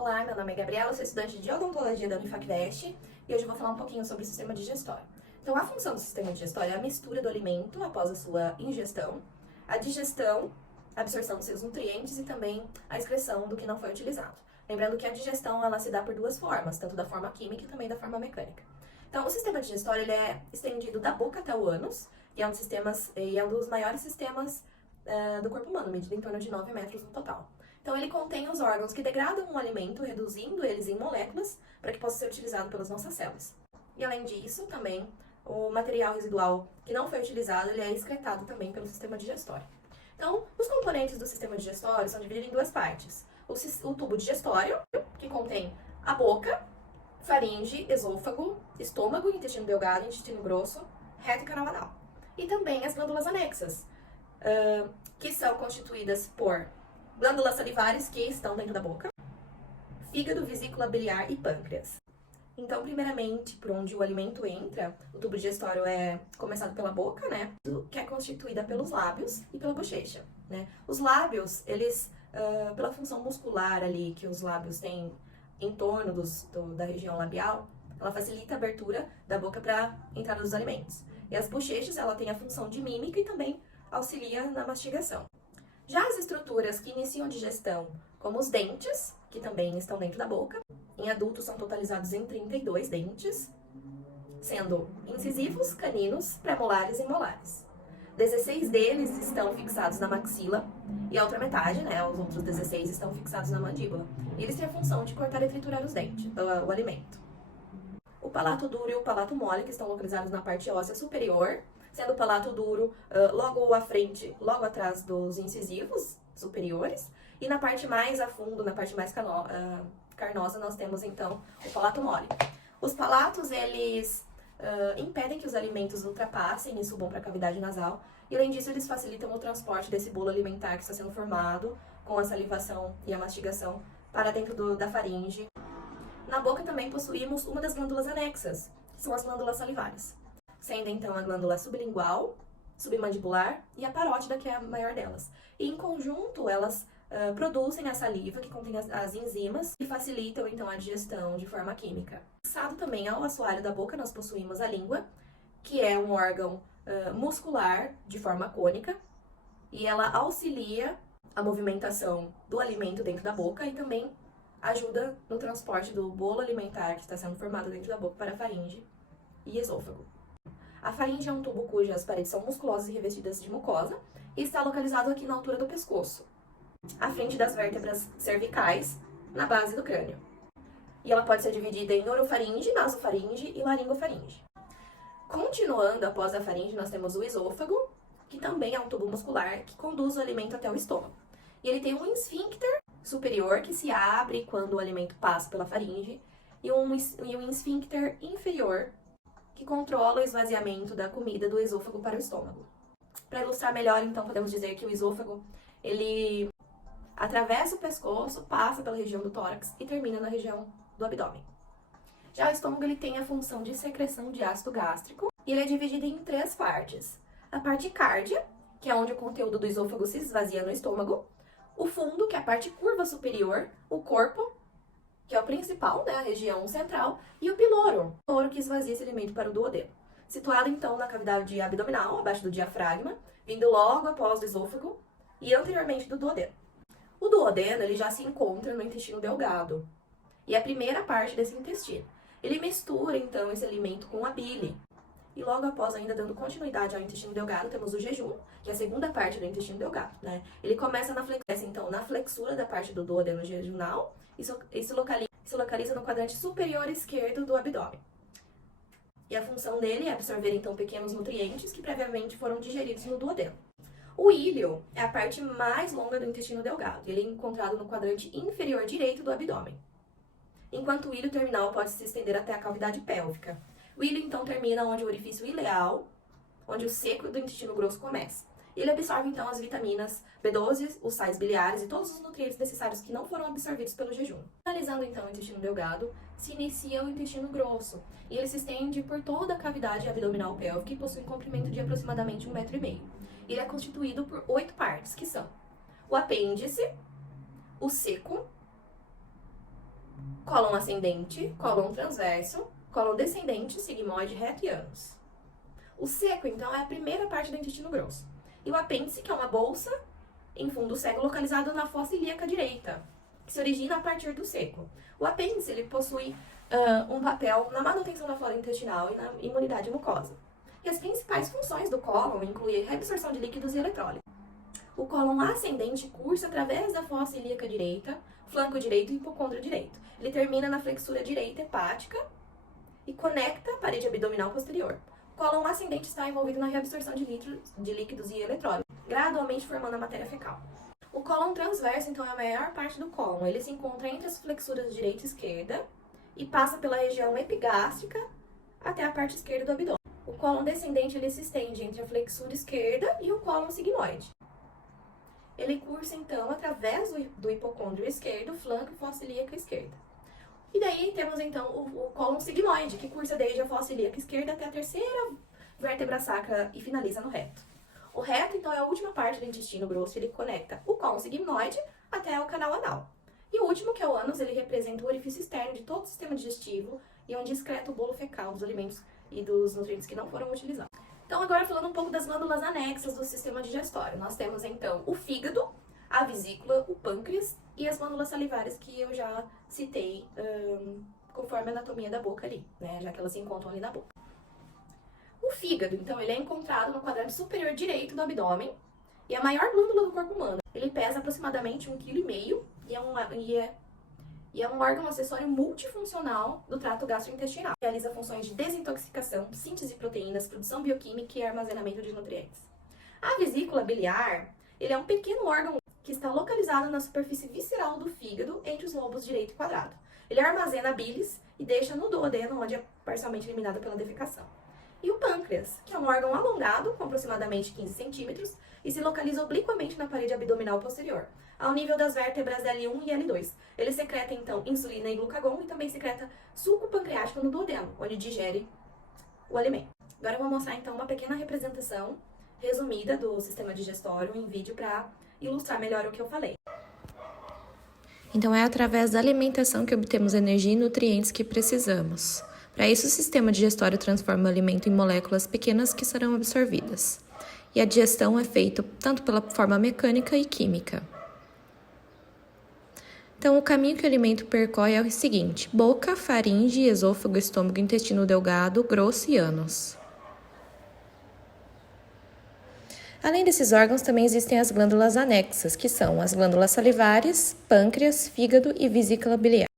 Olá, meu nome é Gabriela, sou estudante de odontologia da Unifacvest e hoje eu vou falar um pouquinho sobre o sistema digestório. Então, a função do sistema digestório é a mistura do alimento após a sua ingestão, a digestão, a absorção dos seus nutrientes e também a excreção do que não foi utilizado. Lembrando que a digestão ela se dá por duas formas, tanto da forma química e também da forma mecânica. Então, o sistema digestório ele é estendido da boca até o ânus e é um dos maiores sistemas do corpo humano, medido em torno de 9 metros no total. Então, ele contém os órgãos que degradam o alimento, reduzindo eles em moléculas para que possa ser utilizado pelas nossas células. E, além disso, também, o material residual que não foi utilizado, ele é excretado também pelo sistema digestório. Então, os componentes do sistema digestório são divididos em duas partes. O tubo digestório, que contém a boca, faringe, esôfago, estômago, intestino delgado, intestino grosso, reto e canal anal. E também as glândulas anexas, que são constituídas por glândulas salivares que estão dentro da boca, fígado, vesícula biliar e pâncreas. Então, primeiramente, por onde o alimento entra, o tubo digestório é começado pela boca, né? Que é constituída pelos lábios e pela bochecha, né? Os lábios, eles, pela função muscular ali que os lábios têm em torno da região labial, ela facilita a abertura da boca para entrada dos alimentos. E as bochechas, ela tem a função de mímica e também auxilia na mastigação. Já as estruturas que iniciam a digestão, como os dentes, que também estão dentro da boca, em adultos são totalizados em 32 dentes, sendo incisivos, caninos, pré-molares e molares. 16 deles estão fixados na maxila e a outra metade, né, os outros 16 estão fixados na mandíbula. E eles têm a função de cortar e triturar os dentes, o alimento. O palato duro e o palato mole, que estão localizados na parte óssea superior, sendo o palato duro logo à frente, logo atrás dos incisivos superiores, e na parte mais a fundo, na parte mais carnosa, nós temos então o palato mole. Os palatos, eles impedem que os alimentos ultrapassem e subam para a cavidade nasal, e além disso eles facilitam o transporte desse bolo alimentar que está sendo formado com a salivação e a mastigação para dentro da faringe. Na boca também possuímos uma das glândulas anexas, que são as glândulas salivares, sendo então a glândula sublingual, submandibular e a parótida, que é a maior delas. E em conjunto, elas produzem a saliva, que contém as enzimas, que facilitam então a digestão de forma química. Fixado também ao assoalho da boca, nós possuímos a língua, que é um órgão muscular de forma cônica, e ela auxilia a movimentação do alimento dentro da boca e também ajuda no transporte do bolo alimentar que está sendo formado dentro da boca para a faringe e esôfago. A faringe é um tubo cujas paredes são musculosas e revestidas de mucosa e está localizado aqui na altura do pescoço, à frente das vértebras cervicais, na base do crânio. E ela pode ser dividida em orofaringe, nasofaringe e laringofaringe. Continuando, após a faringe, nós temos o esôfago, que também é um tubo muscular que conduz o alimento até o estômago. E ele tem um esfíncter superior que se abre quando o alimento passa pela faringe e um esfíncter inferior que controla o esvaziamento da comida do esôfago para o estômago. Para ilustrar melhor, então, podemos dizer que o esôfago, ele atravessa o pescoço, passa pela região do tórax e termina na região do abdômen. Já o estômago, ele tem a função de secreção de ácido gástrico e ele é dividido em 3 partes. A parte cárdia, que é onde o conteúdo do esôfago se esvazia no estômago, o fundo, que é a parte curva superior, o corpo, que é o principal, né, a região central, e o piloro que esvazia esse alimento para o duodeno. Situado, então, na cavidade abdominal, abaixo do diafragma, vindo logo após o esôfago e anteriormente do duodeno. O duodeno, ele já se encontra no intestino delgado, e é a primeira parte desse intestino. Ele mistura, então, esse alimento com a bile. E logo após, ainda dando continuidade ao intestino delgado, temos o jejum, que é a segunda parte do intestino delgado, né? Ele começa na flexura da parte do duodeno jejunal e se localiza no quadrante superior esquerdo do abdômen. E a função dele é absorver, então, pequenos nutrientes que previamente foram digeridos no duodeno. O íleo é a parte mais longa do intestino delgado. Ele é encontrado no quadrante inferior direito do abdômen, enquanto o íleo terminal pode se estender até a cavidade pélvica. O íleo, então, termina onde o orifício ileal, onde o seco do intestino grosso começa. Ele absorve, então, as vitaminas B12, os sais biliares e todos os nutrientes necessários que não foram absorvidos pelo jejum. Finalizando, então, o intestino delgado, se inicia o intestino grosso. E ele se estende por toda a cavidade abdominal pélvica e possui um comprimento de aproximadamente 1,5 m. Ele é constituído por 8 partes, que são o apêndice, o seco, cólon ascendente, cólon transverso, cólon descendente, sigmoide, reto e ânus. O seco, então, é a primeira parte do intestino grosso. E o apêndice, que é uma bolsa em fundo cego localizado na fossa ilíaca direita, que se origina a partir do seco. O apêndice, ele possui um papel na manutenção da flora intestinal e na imunidade mucosa. E as principais funções do cólon incluem reabsorção de líquidos e eletrólise. O cólon ascendente cursa através da fossa ilíaca direita, flanco direito e hipocôndrio direito. Ele termina na flexura direita hepática e conecta a parede abdominal posterior. O cólon ascendente está envolvido na reabsorção de líquidos e eletrólise, gradualmente formando a matéria fecal. O cólon transverso, então, é a maior parte do cólon. Ele se encontra entre as flexuras direita e esquerda e passa pela região epigástrica até a parte esquerda do abdômen. O cólon descendente, ele se estende entre a flexura esquerda e o cólon sigmoide. Ele cursa, então, através do hipocôndrio esquerdo, flanco e fossa ilíaca esquerda. E daí temos, então, o cólon sigmoide, que cursa desde a fossa ilíaca esquerda até a terceira vértebra sacra e finaliza no reto. O reto, então, é a última parte do intestino grosso, ele conecta o cólon sigmoide até o canal anal. E o último, que é o ânus, ele representa o orifício externo de todo o sistema digestivo e onde excreta o bolo fecal dos alimentos e dos nutrientes que não foram utilizados. Então, agora falando um pouco das glândulas anexas do sistema digestório. Nós temos, então, o fígado, a vesícula, o pâncreas e as glândulas salivares que eu já citei conforme a anatomia da boca ali, né? Já que elas se encontram ali na boca. O fígado, então, ele é encontrado no quadrante superior direito do abdômen e é a maior glândula do corpo humano. Ele pesa aproximadamente 1,5 kg e é um órgão acessório multifuncional do trato gastrointestinal. Realiza funções de desintoxicação, síntese de proteínas, produção bioquímica e armazenamento de nutrientes. A vesícula biliar, ele é um pequeno órgão que está localizado na superfície visceral do fígado, entre os lobos direito e quadrado. Ele armazena a bilis e deixa no duodeno, onde é parcialmente eliminada pela defecação. E o pâncreas, que é um órgão alongado, com aproximadamente 15 centímetros, e se localiza obliquamente na parede abdominal posterior, ao nível das vértebras L1 e L2. Ele secreta, então, insulina e glucagon e também secreta suco pancreático no duodeno, onde digere o alimento. Agora eu vou mostrar, então, uma pequena representação resumida do sistema digestório em vídeo para ilustrar melhor o que eu falei. Então, é através da alimentação que obtemos energia e nutrientes que precisamos. Para isso, o sistema digestório transforma o alimento em moléculas pequenas que serão absorvidas. E a digestão é feita tanto pela forma mecânica e química. Então, o caminho que o alimento percorre é o seguinte: boca, faringe, esôfago, estômago, intestino delgado, grosso e ânus. Além desses órgãos, também existem as glândulas anexas, que são as glândulas salivares, pâncreas, fígado e vesícula biliar.